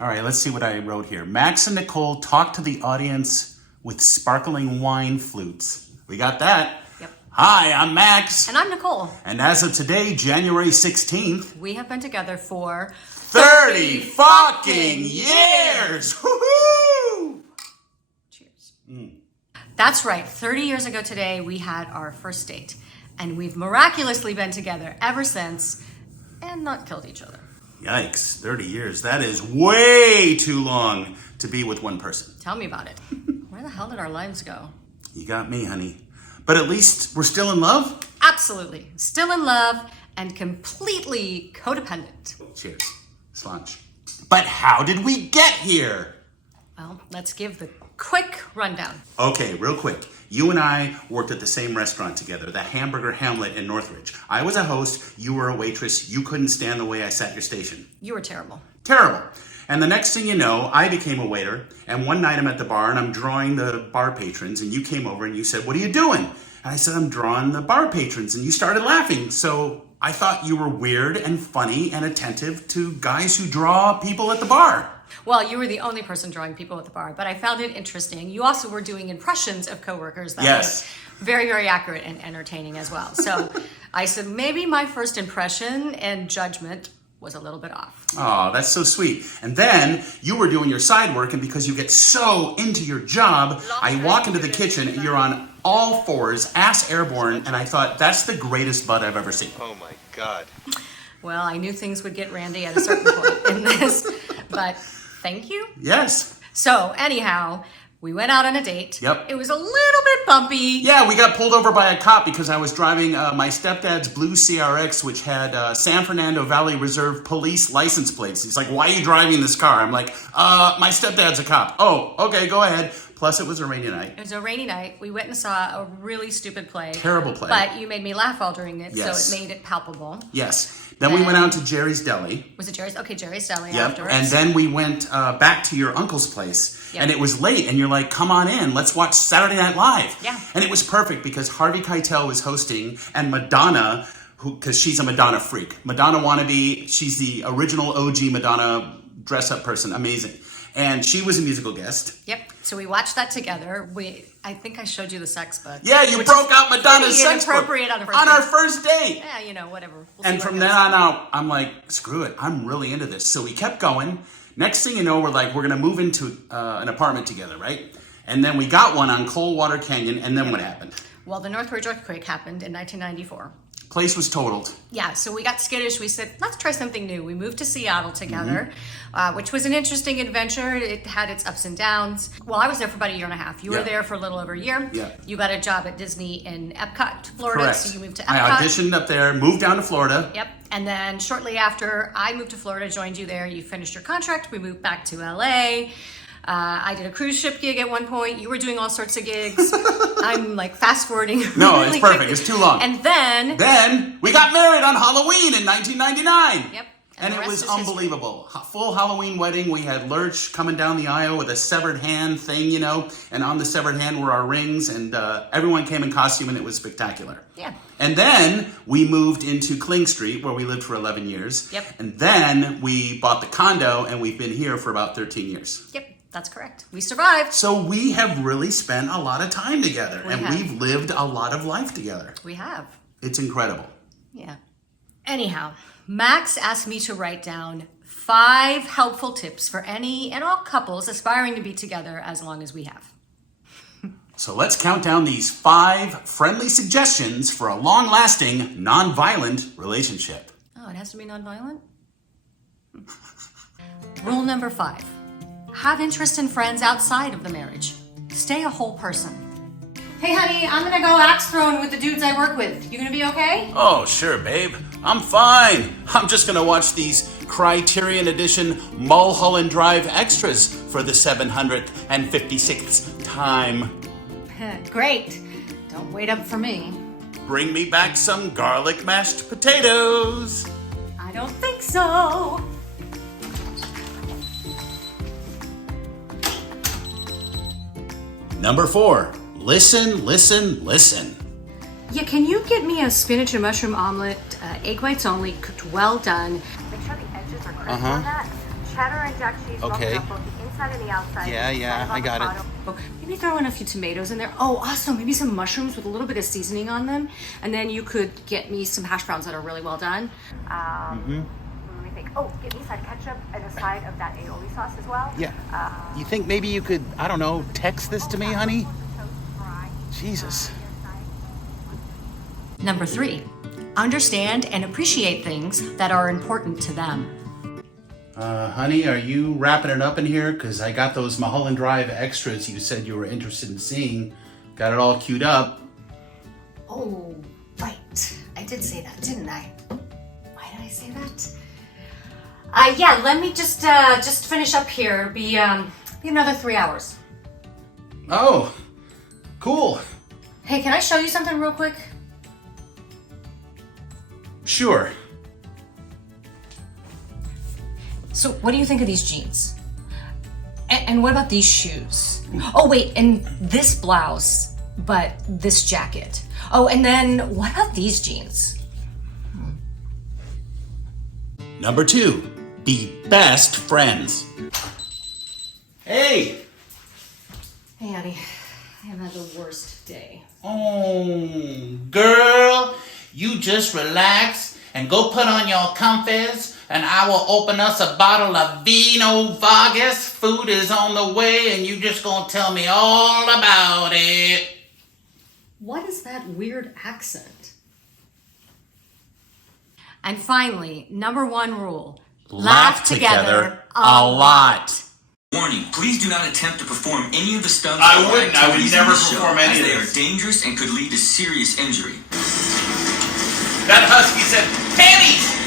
All right, let's see what I wrote here. Max and Nichole talk to the audience with sparkling wine flutes. We got that. Yep. Hi, I'm Max. And I'm Nichole. And as of today, January 16th, We have been together for 30 fucking years! Woohoo! Cheers. That's right. 30 years ago today, we had our first date. And we've miraculously been together ever since and not killed each other. Yikes, 30 years. That is way too long to be with one person. Tell me about it. Where the hell did our lives go? You got me, honey. But at least we're still in love? Absolutely. Still in love and completely codependent. Cheers. Slanch. But how did we get here? Well, let's give the quick rundown. Okay, real quick. You and I worked at the same restaurant together, the Hamburger Hamlet in Northridge. I was a host, you were a waitress. You couldn't stand the way I sat your station. You were terrible. Terrible. And the next thing you know, I became a waiter. And one night I'm at the bar and I'm drawing the bar patrons. And you came over and you said, "What are you doing?" And I said, "I'm drawing the bar patrons." And you started laughing. So I thought you were weird and funny and attentive to guys who draw people at the bar. Well, you were the only person drawing people at the bar, but I found it interesting. You also were doing impressions of coworkers that Yes. were very, very accurate and entertaining as well. So I said maybe my first impression and judgment was a little bit off. Oh, that's so sweet. And then you were doing your side work, and because you get so into your job, I walk into the kitchen and you're on all fours, ass airborne, and I thought, that's the greatest butt I've ever seen. Oh my God. Well, I knew things would get randy at a certain point in this, but thank you. Yes. So anyhow, we went out on a date. Yep. It was a little bit bumpy. Yeah, we got pulled over by a cop because I was driving my stepdad's blue CRX, which had San Fernando Valley Reserve police license plates. He's like, "Why are you driving this car?" I'm like, my stepdad's a cop." "Oh, okay, go ahead." Plus, it was a rainy night. It was a rainy night. We went and saw a really stupid play. Terrible play. But you made me laugh while doing it, Yes. so it made it palpable. Yes. Then we went out to Jerry's Deli. Was it Jerry's? Okay, Jerry's Deli Yep. afterwards. And then we went back to your uncle's place. Yep. And it was late, and you're like, "Come on in, let's watch Saturday Night Live." Yeah. And it was perfect because Harvey Keitel was hosting, and Madonna, because she's a Madonna freak. Madonna wannabe, she's the original OG Madonna dress-up person, amazing. And she was a musical guest. Yep. So we watched that together. I think I showed you the sex book. Yeah, you broke out Madonna's pretty sex book inappropriate on our first date. Yeah, you know, whatever. We'll And see from where it then goes. on out, I'm like, screw it. I'm really into this. So we kept going. Next thing you know, we're going to move into an apartment together, right? And then we got one on Coldwater Canyon. And then what happened? Well, the Northridge earthquake happened in 1994. Place was totaled. Yeah, so we got skittish. We said, let's try something new. We moved to Seattle together, Mm-hmm. which was an interesting adventure. It had its ups and downs. Well, I was there for about a year and a half. You Yeah. were there for a little over a year. Yeah. You got a job at Disney in Epcot, Florida, Correct. so you moved to Epcot. I auditioned up there, moved down to Florida. Yep. And then shortly after I moved to Florida, joined you there. You finished your contract. We moved back to LA. I did a cruise ship gig at one point. You were doing all sorts of gigs. I'm like fast forwarding. No, really it's perfect. quickly. It's too long. And then we got married on Halloween in 1999. Yep. And the it rest was is history. unbelievable. Full Halloween wedding. We had Lurch coming down the aisle with a severed hand thing, and on the severed hand were our rings, and everyone came in costume, and it was spectacular. Yeah. And then we moved into Kling Street, where we lived for 11 years. Yep. And then we bought the condo, and we've been here for about 13 years. Yep, that's correct. We survived. So we have really spent a lot of time together, We and have. we've lived a lot of life together. We have. It's incredible. Yeah. Anyhow, Max asked me to write down 5 helpful tips for any and all couples aspiring to be together as long as we have. So let's count down these 5 friendly suggestions for a long-lasting, non-violent relationship. Oh, it has to be nonviolent? Rule number 5. Have interest in friends outside of the marriage. Stay a whole person. Hey, honey, I'm gonna go axe throwing with the dudes I work with. You gonna be okay? Oh, sure, babe. I'm fine. I'm just gonna watch these Criterion Edition Mulholland Drive extras for the 756th time. Great. Don't wait up for me. Bring me back some garlic mashed potatoes. I don't think so. Number 4, listen, listen, listen. Yeah, can you get me a spinach and mushroom omelet, egg whites only, cooked well done? Make sure the edges are crisp on that. Check cheddar and jack cheese, Okay. both the inside and the outside. Yeah, I got it. Maybe throw in a few tomatoes in there. Oh, also maybe some mushrooms with a little bit of seasoning on them. And then you could get me some hash browns that are really well done. Let me think. Oh, get me side ketchup and a side of that aioli sauce as well. Yeah. You think maybe you could, I don't know, text this to me, honey? Jesus. Number 3, understand and appreciate things that are important to them. Honey, are you wrapping it up in here? Because I got those Mulholland Drive extras you said you were interested in seeing. Got it all queued up. Oh, right. I did say that, didn't I? Why did I say that? Yeah, let me just finish up here. Be another 3 hours. Oh, cool. Hey, can I show you something real quick? Sure. So, what do you think of these jeans? And what about these shoes? Oh, wait, and this blouse, but this jacket. Oh, and then what about these jeans? Number 2, be best friends. Hey! Hey, honey, I have had the worst day. Oh, girl, you just relax and go put on your comfies and I will open us a bottle of Vino Vargas. Food is on the way and you just gonna tell me all about it. What is that weird accent? And finally, number 1 rule. Laugh together a lot. Warning, please do not attempt to perform any of the stunts I or wouldn't. I would activities never in this show, perform any as of they this. are dangerous and could lead to serious injury. That husky said, panties!